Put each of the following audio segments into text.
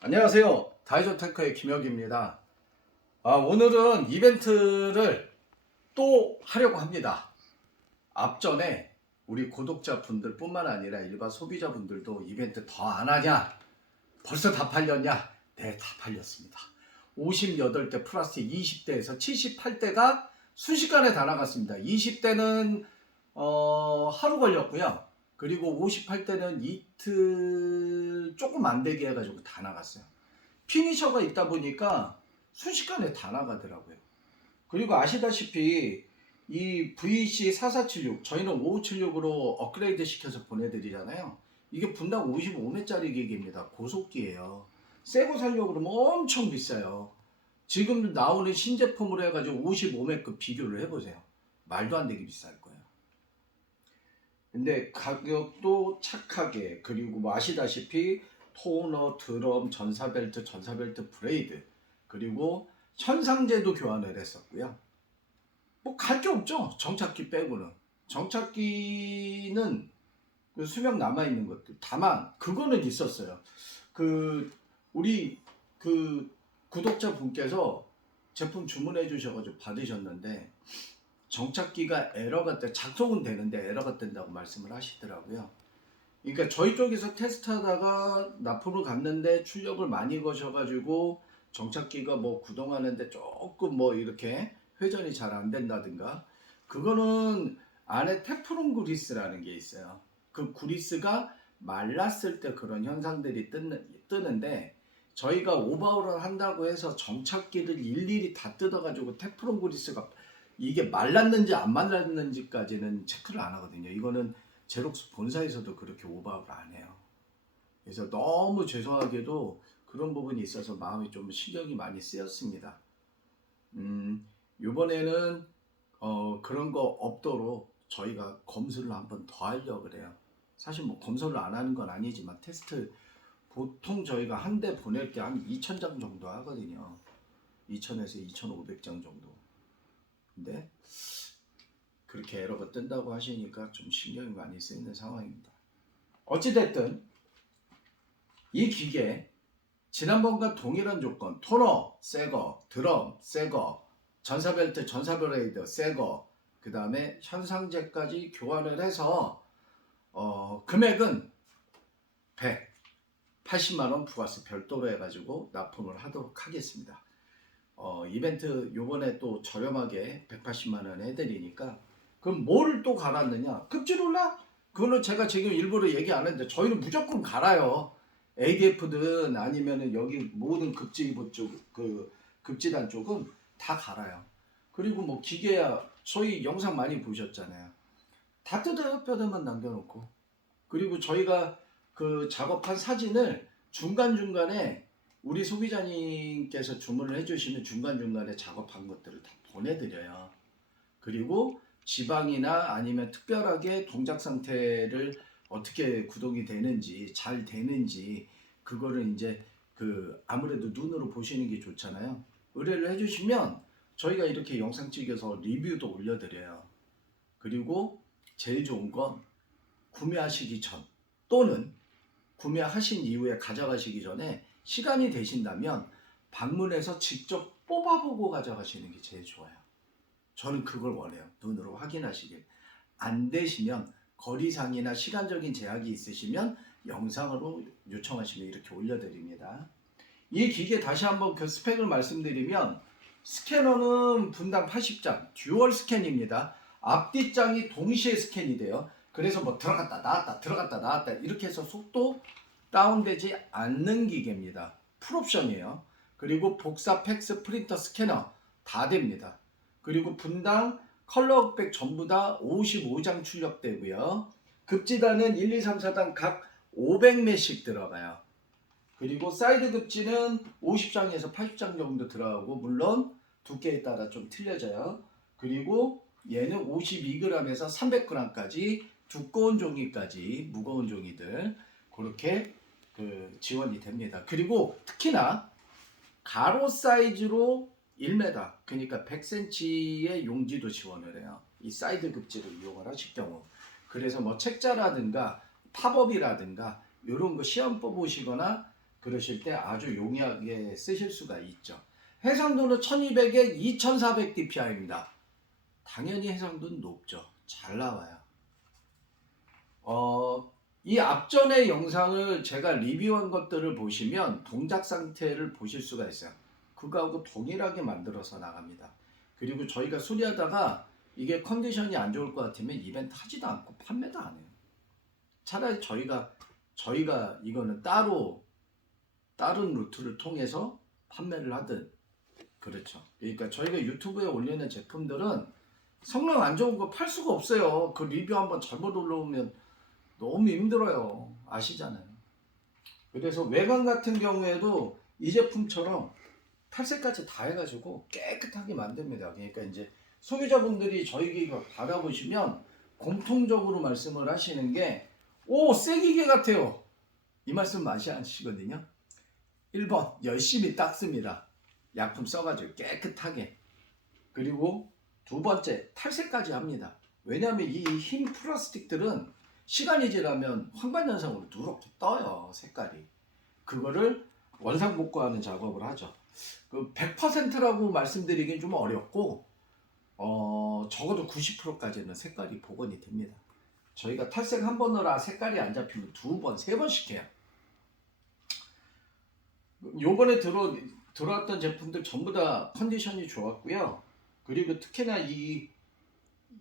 안녕하세요. 다이조테크의 김혁입니다. 아, 오늘은 이벤트를 또 하려고 합니다. 앞전에 우리 구독자분들 뿐만 아니라 일반 소비자분들도 이벤트 더 안 하냐? 벌써 다 팔렸냐? 네, 다 팔렸습니다. 58대 플러스 20대에서 78대가 순식간에 다 나갔습니다. 20대는 어, 하루 걸렸고요. 그리고 58대는 이틀 조금 안 되게 해가지고 다 나갔어요. 피니셔가 있다 보니까 순식간에 다 나가더라고요. 그리고 아시다시피 이 VC 4476 저희는 5576으로 업그레이드 시켜서 보내드리잖아요. 이게 분당 55매짜리 기기입니다. 고속기예요. 새거 살려고 그러면 엄청 비싸요. 지금 나오는 신제품으로 해가지고 55매급 비교를 해보세요. 말도 안 되게 비쌀 거예요. 근데 가격도 착하게 그리고 뭐 아시다시피 토너, 드럼, 전사벨트, 전사벨트 브레이드 그리고 천상제도 교환을 했었고요. 뭐 갈 게 없죠. 정착기 빼고는. 정착기는 그 수명 남아 있는 것들. 다만 그거는 있었어요. 그 우리 그 구독자 분께서 제품 주문해 주셔가지고 받으셨는데 정착기가 에러가 때 작동은 되는데 에러가 뜬다고 말씀을 하시더라고요. 그러니까 저희 쪽에서 테스트하다가 납품을 갔는데 출력을 많이 거셔가지고 정착기가 뭐 구동하는데 조금 뭐 이렇게 회전이 잘 안 된다든가 그거는 안에 테프론 그리스라는 게 있어요. 그 그리스가 말랐을 때 그런 현상들이 뜨는, 뜨는데 저희가 오버홀을 한다고 해서 정착기를 일일이 다 뜯어가지고 테프론 그리스가 이게 말랐는지 안 말랐는지까지는 체크를 안 하거든요. 이거는 제록스 본사에서도 그렇게 오버합을 안 해요. 그래서 너무 죄송하게도 그런 부분이 있어서 마음이 좀 신경이 많이 쓰였습니다. 음, 이번에는 어, 그런 거 없도록 저희가 검수를 한번 더 하려고 그래요. 사실 뭐 검수를 안 하는 건 아니지만 테스트 보통 저희가 한 대 보낼 게 한 2,000장 정도 하거든요. 2,000에서 2,500장 정도. 근데 그렇게 에러가 뜬다고 하시니까 좀 신경이 많이 쓰이는 상황입니다. 어찌됐든 이 기계 지난번과 동일한 조건 토너 새거 드럼 새거 전사벨트 전사브레이드 새거 그 다음에 현상제까지 교환을 해서 어, 금액은 180만 원 부가세 별도로 해가지고 납품을 하도록 하겠습니다. 어, 이벤트 요번에 또 저렴하게 180만 원 해드리니까 그럼 뭘 또 갈았느냐? 급질 올라? 그거는 제가 지금 일부러 얘기 안 했는데 저희는 무조건 갈아요. ADF든 아니면은 여기 모든 급지부 쪽, 그 급지단 쪽은 다 갈아요. 그리고 뭐 기계야 저희 영상 많이 보셨잖아요. 다 뜯어요 뼈대만 남겨놓고. 그리고 저희가 그 작업한 사진을 중간 중간에 우리 소비자님께서 주문을 해주시면 중간 중간에 작업한 것들을 다 보내드려요. 그리고 지방이나 아니면 특별하게 동작 상태를 어떻게 구동이 되는지 잘 되는지 그거를 이제 그 아무래도 눈으로 보시는 게 좋잖아요. 의뢰를 해주시면 저희가 이렇게 영상 찍어서 리뷰도 올려드려요. 그리고 제일 좋은 건 구매하시기 전 또는 구매하신 이후에 가져가시기 전에 시간이 되신다면 방문해서 직접 뽑아보고 가져가시는 게 제일 좋아요. 저는 그걸 원해요. 눈으로 확인하시길. 안 되시면 거리상이나 시간적인 제약이 있으시면 영상으로 요청하시면 이렇게 올려드립니다. 이 기계 다시 한번 그 스펙을 말씀드리면 스캐너는 분당 80장 듀얼 스캔입니다. 앞뒤 장이 동시에 스캔이 돼요. 그래서 뭐 들어갔다 나왔다 들어갔다 나왔다 이렇게 해서 속도 다운되지 않는 기계입니다. 풀옵션이에요. 그리고 복사 팩스 프린터 스캐너 다 됩니다. 그리고 분당 컬러 흑백 전부 다 55장 출력되고요. 급지단은 1, 2, 3, 4단 각 500매씩 들어가요. 그리고 사이드 급지는 50장에서 80장 정도 들어가고 물론 두께에 따라 좀 틀려져요. 그리고 얘는 52g에서 300g까지 두꺼운 종이까지 무거운 종이들 그렇게 그 지원이 됩니다. 그리고 특히나 가로 사이즈로 1m 그러니까 100cm의 용지도 지원을 해요. 이 사이드 급지를 이용을 하실 경우 그래서 뭐 책자라든가 팝업이라든가 이런 거 시험 뽑으시거나 그러실 때 아주 용이하게 쓰실 수가 있죠. 해상도는 1200에 2400 dpi입니다. 당연히 해상도는 높죠. 잘 나와요. 어, 이 앞전의 영상을 제가 리뷰한 것들을 보시면 동작 상태를 보실 수가 있어요. 그거하고 동일하게 만들어서 나갑니다. 그리고 저희가 수리하다가 이게 컨디션이 안 좋을 것 같으면 이벤트 하지도 않고 판매도 안 해요. 차라리 저희가 저희가 이거는 따로 다른 루트를 통해서 판매를 하든 그렇죠. 그러니까 저희가 유튜브에 올리는 제품들은 성능 안 좋은 거 팔 수가 없어요. 그 리뷰 한번 잘못 올라오면 너무 힘들어요. 아시잖아요. 그래서 외관 같은 경우에도 이 제품처럼 탈색까지 다 해가지고 깨끗하게 만듭니다. 그러니까 이제 소비자분들이 저희 기계 받아보시면 공통적으로 말씀을 하시는 게, 오, 새 기계 같아요. 이 말씀 많이 하시거든요. 1번, 열심히 닦습니다. 약품 써가지고 깨끗하게. 그리고 두 번째, 탈색까지 합니다. 왜냐하면 이 흰 플라스틱들은 시간이 지나면 황반현상으로 누렇게 떠요, 색깔이. 그거를 원상 복구하는 작업을 하죠. 그 100%라고 말씀드리긴 좀 어렵고 어, 적어도 90%까지는 색깔이 복원이 됩니다. 저희가 탈색 한 번으로 색깔이 안 잡히면 두 번, 세 번씩 해요. 요번에 들어 들어왔던 제품들 전부 다 컨디션이 좋았고요. 그리고 특히나 이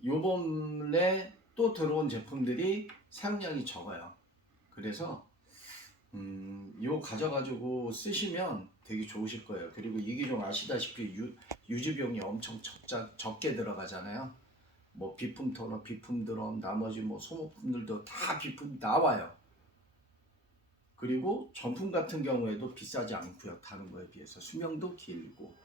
요번에 또 들어온 제품들이 사용량이 적어요. 그래서 음, 요 가져가지고 쓰시면 되게 좋으실 거예요. 그리고 이 기종 아시다시피 유, 유지 비용이 엄청 적자, 적게 들어가잖아요. 뭐 비품 토너, 비품 드럼, 나머지 뭐 소모품들도 다 비품 나와요. 그리고 전품 같은 경우에도 비싸지 않고요. 다른 거에 비해서 수명도 길고.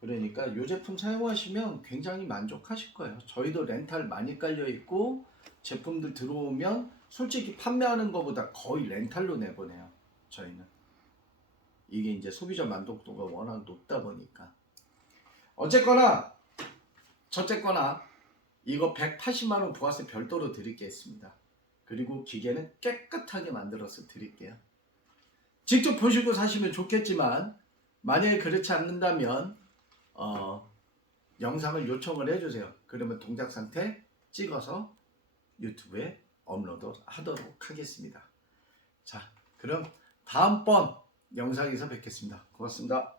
그러니까 이 제품 사용하시면 굉장히 만족하실 거예요. 저희도 렌탈 많이 깔려 있고 제품들 들어오면 솔직히 판매하는 것보다 거의 렌탈로 내보내요. 저희는. 이게 이제 소비자 만족도가 워낙 높다 보니까. 어쨌거나, 저쨌거나, 이거 180만 원 부가세 별도로 드리겠습니다. 그리고 기계는 깨끗하게 만들어서 드릴게요. 직접 보시고 사시면 좋겠지만, 만약에 그렇지 않는다면, 어, 영상을 요청을 해주세요. 그러면 동작 상태 찍어서 유튜브에 업로드 하도록 하겠습니다. 자, 그럼 다음번 영상에서 뵙겠습니다. 고맙습니다.